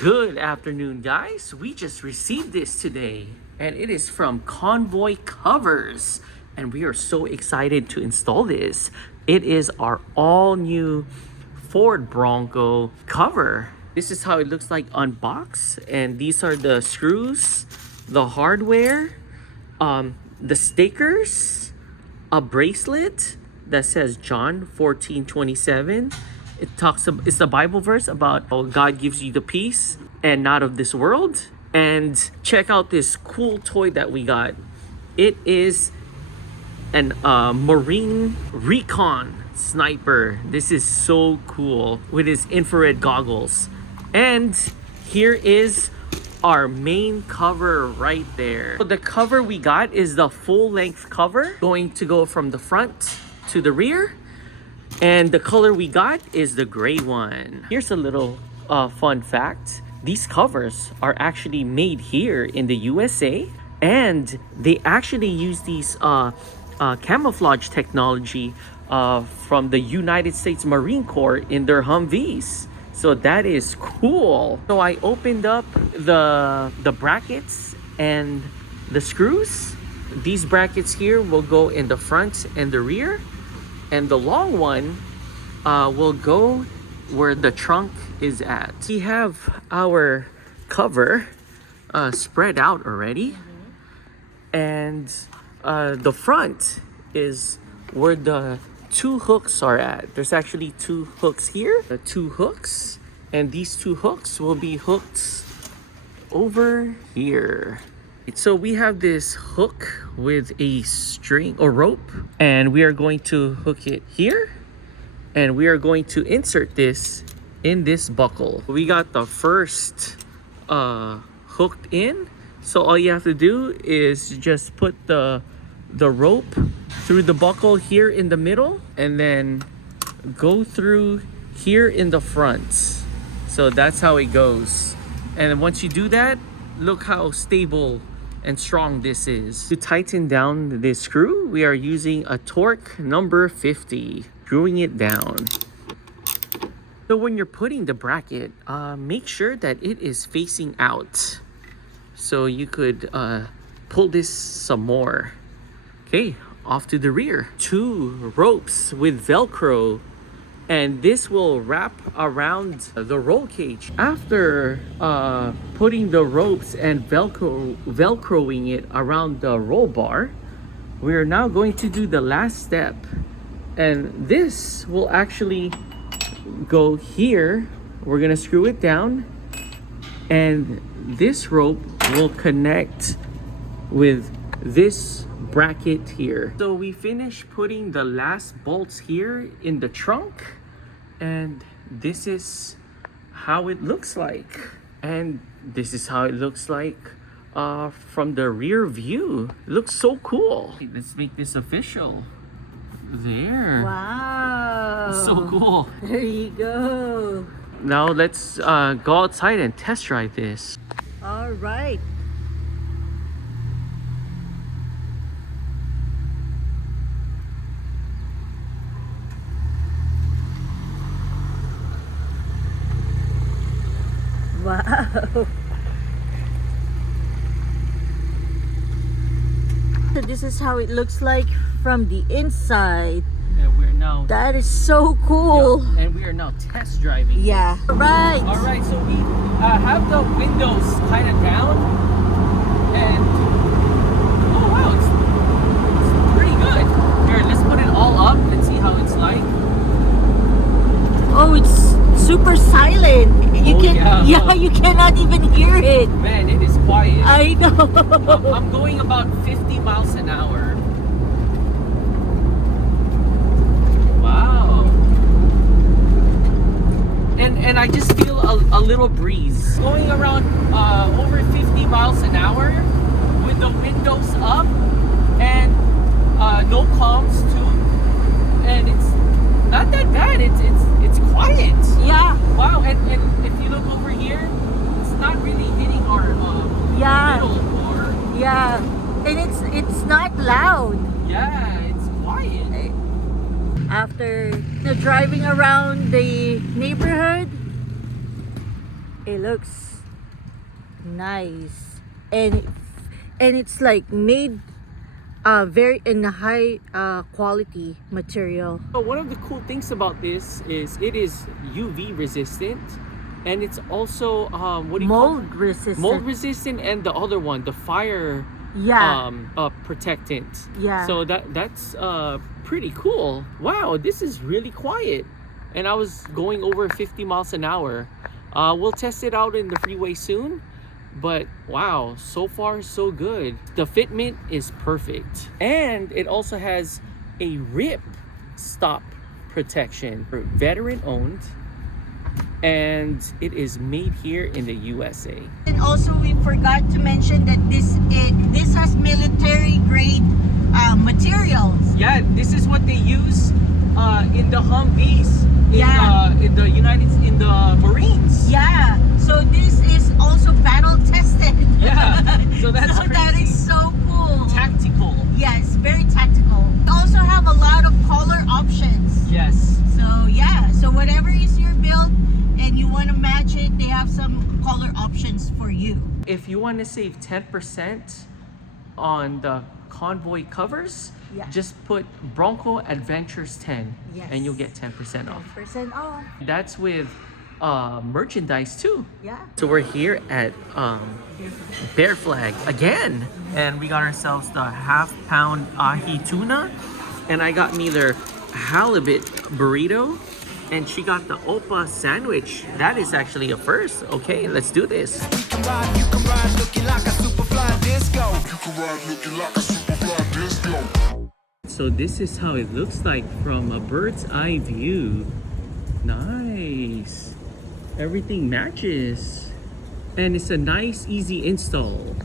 Good afternoon, guys. We just received this today, and it is from Convoy Covers, and we are so excited to install this. It is our all-new Ford Bronco cover. This is how it looks like unboxed, and these are the screws, the hardware, the stickers, a bracelet that says John 14:27. It's the Bible verse about how God gives you the peace and not of this world. And check out this cool toy that we got. It is an Marine Recon sniper. This is so cool with his infrared goggles. And here is our main cover right there. So the cover we got is the full length cover, going to go from the front to the rear. And the color we got is the gray one. Here's a little fun fact. These covers are actually made here in the USA, and they actually use these camouflage technology from the United States Marine Corps in their Humvees. So that is cool. So I opened up the brackets and the screws. These brackets here will go in the front and the rear, and the long one will go where the trunk is at. We have our cover spread out already, and the front is where the two hooks are at. There's actually two hooks here, the two hooks, and these two hooks will be hooked over here. So we have this hook with a string or rope, and we are going to hook it here, and we are going to insert this in this buckle. We got the first hooked in, so all you have to do is just put the rope through the buckle here in the middle, and then go through here in the front. So that's how it goes. And once you do that, look how stable and strong this is. To tighten down this screw, we are using a torque number 50, screwing it down. So when you're putting the bracket, make sure that it is facing out, so you could pull this some more. Okay, off to the rear. Two ropes with Velcro, and this will wrap around the roll cage. After putting the ropes and velcroing it around the roll bar, we are now going to do the last step, and this will actually go here. We're gonna screw it down, and this rope will connect with this bracket here. So we finished putting the last bolts here in the trunk, and this is how it looks like. And this is how it looks like from the rear view. It looks so cool. Let's make this official. There. Wow. So cool. There you go. Now let's go outside and test drive this. All right. Wow. So this is how it looks like from the inside. And we're now That is so cool. yeah, and we are now test driving. Yeah. Right. All right, so we have the windows kind of down, and oh wow, it's pretty good. Here, let's put it all up and see how it's like. Oh, it's super silent. You Oh, can yeah. you cannot even hear it. Man, it is quiet. I know. I'm going about 50 miles an hour. Wow. And I just feel a little breeze. Going around over 50 miles an hour with the windows up and no comms too. And it's not that bad. It's quiet. Yeah. Wow, and if you look over here, it's not really hitting our Yeah. middle or Yeah. And it's not loud. yeah, it's quiet. After driving around the neighborhood, It looks nice, and it's like made very in a high quality material. But one of the cool things about this is it is UV resistant, and it's also what do you call it? Mold resistant. Mold resistant, and the other one, the fire protectant. Yeah. So that's pretty cool. Wow, this is really quiet, and I was going over 50 miles an hour. We'll test it out in the freeway soon. But wow, so far so good. The fitment is perfect, and it also has a rip stop protection. Veteran owned, and it is made here in the USA. And also we forgot to mention that this has military grade materials. Yeah, this is what they use in the Humvees in the Marines. Yeah. So this is also battle tested. Yeah. So that's so that crazy. is so cool. Tactical. Yes, very tactical. We also have a lot of color options. Yes. So yeah, so whatever is your build and you want to match it, they have some color options for you. If you want to save 10% on the Convoy covers, just put Bronco Adventures 10 and you'll get 10% off. 10% off. That's with merchandise too. Yeah. So we're here at Bear Flag again, and we got ourselves the half-pound ahi tuna, and I got me their halibut burrito, and she got the Opa sandwich. That is actually a first. Okay, let's do this. You can ride looking like a super fly disco. You can ride looking like a super fly disco. So this is how it looks like from a bird's eye view. Nice. Everything matches. And it's a nice, easy install.